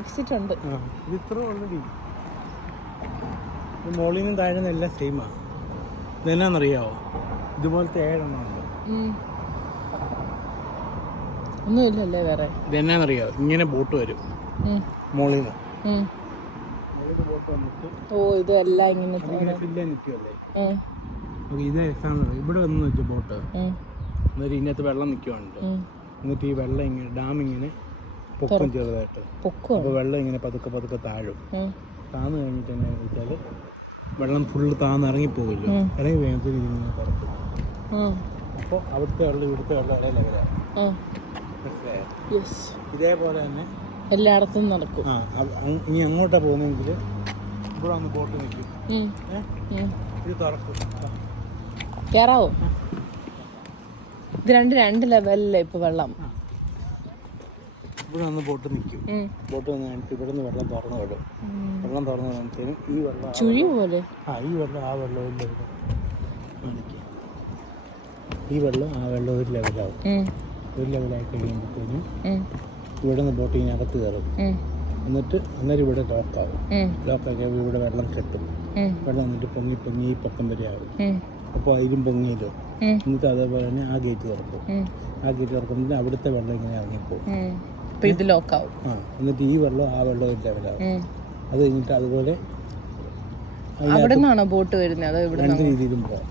Exit ഉണ്ട്. ഇത് ഇത്ര ഓൾറെഡി മോളിൽ നിന്നും താഴെ നിന്ന് എല്ലാം സെയിമാണ്. ഇതെന്നാന്നറിയാവോ? ഇതുപോലത്തെ 7 എണ്ണം ഉണ്ട്. ഒന്നുമില്ലല്ലേ വേറെ? ഇതെന്നാന്നറിയാവോ? ഇങ്ങനെ ബോട്ട് വരും മോളിൽ നിന്ന്. ബോട്ട് വന്നിട്ട് ഇതെല്ലാം ഇങ്ങനെ ഫില്ലാൻ നിൽക്കുമല്ലേ? ഇത് എക്സാമ്പിൾ ഇവിടെ വന്നു വെച്ച ബോട്ട് എന്നിട്ട് ഇതിനകത്ത് വെള്ളം നിൽക്കുവാണ്ട്. എന്നിട്ട് ഈ വെള്ളം ഇങ്ങനെ ഡാം ഇങ്ങനെ പൊക്കും ചെറുതായിട്ട്. അപ്പോൾ വെള്ളം ഇങ്ങനെ പതുക്കെ പതുക്കെ താഴും. താന്ന് കഴിഞ്ഞിട്ട് എന്നാന്ന് വെച്ചാൽ വെള്ളം ഫുള്ള് താന്ന് ഇറങ്ങിപ്പോകില്ലോ. ഇറങ്ങി വേഗത്തിൽ ഇങ്ങനെ പുറത്തും. അപ്പോൾ അവിടുത്തെ വെള്ളം ഇവിടുത്തെ വെള്ളം ഒരേ ലെവലാകും. മനസ്സിലായോ? ഇതേപോലെ തന്നെ എല്ലായിടത്തും നടക്കും. ഇനി അങ്ങോട്ടാ പോകുന്നെങ്കിൽ ഇവിടെ വന്ന് ബോട്ട് നിൽക്കും. ഇത് തുറക്കും. കേറാവോ? ഇത് രണ്ട് ലെവലല്ലേ ഇപ്പൊ വെള്ളം? ഇവിടെ വന്ന് ബോട്ട് നിൽക്കും. ബോട്ട് വന്ന് കഴിഞ്ഞിട്ട് ഇവിടെ നിന്ന് വെള്ളം തുറന്നു വിടും. വെള്ളം തുറന്നു വിടുമ്പോഴത്തേനും ഈ വെള്ളം ചുഴി പോലെ ഈ വെള്ളം ആ വെള്ളം ഒരു ലെവൽ, ഈ വെള്ളം ആ വെള്ളം ഒരു ലെവലാവും. ഒരു ലെവലായി കഴിയുമ്പോഴത്തേനും ഇവിടെ നിന്ന് ബോട്ട് ഇങ്ങനെ അകത്ത് കയറും. എന്നിട്ട് അന്നേരം ഇവിടെ ലോക്കാവും. ലോക്കാക്കി ഇവിടെ വെള്ളം കെട്ടും. വെള്ളം എന്നിട്ട് പൊങ്ങി ഈ പക്കം വരെ ആവും. അപ്പോൾ അതിലും പൊങ്ങിയല്ലോ. എന്നിട്ട് അതേപോലെ തന്നെ ആ ഗേറ്റ് തുറക്കും. ആ ഗേറ്റ് തുറക്കുമ്പോൾ അവിടുത്തെ വെള്ളം ഇങ്ങനെ ഇറങ്ങിപ്പോവും. ഇത് ലോക്കാവും. എന്നിട്ട് ഈ വെള്ളം ആ വെള്ളം ഒരു ലെവലാവും. അത് കഴിഞ്ഞിട്ട് അതുപോലെ അവിടെ നിന്നാണോ ബോട്ട് വരുന്നത്? അതോ ഇവിടെ? 2 രീതിയിലും പോവാം.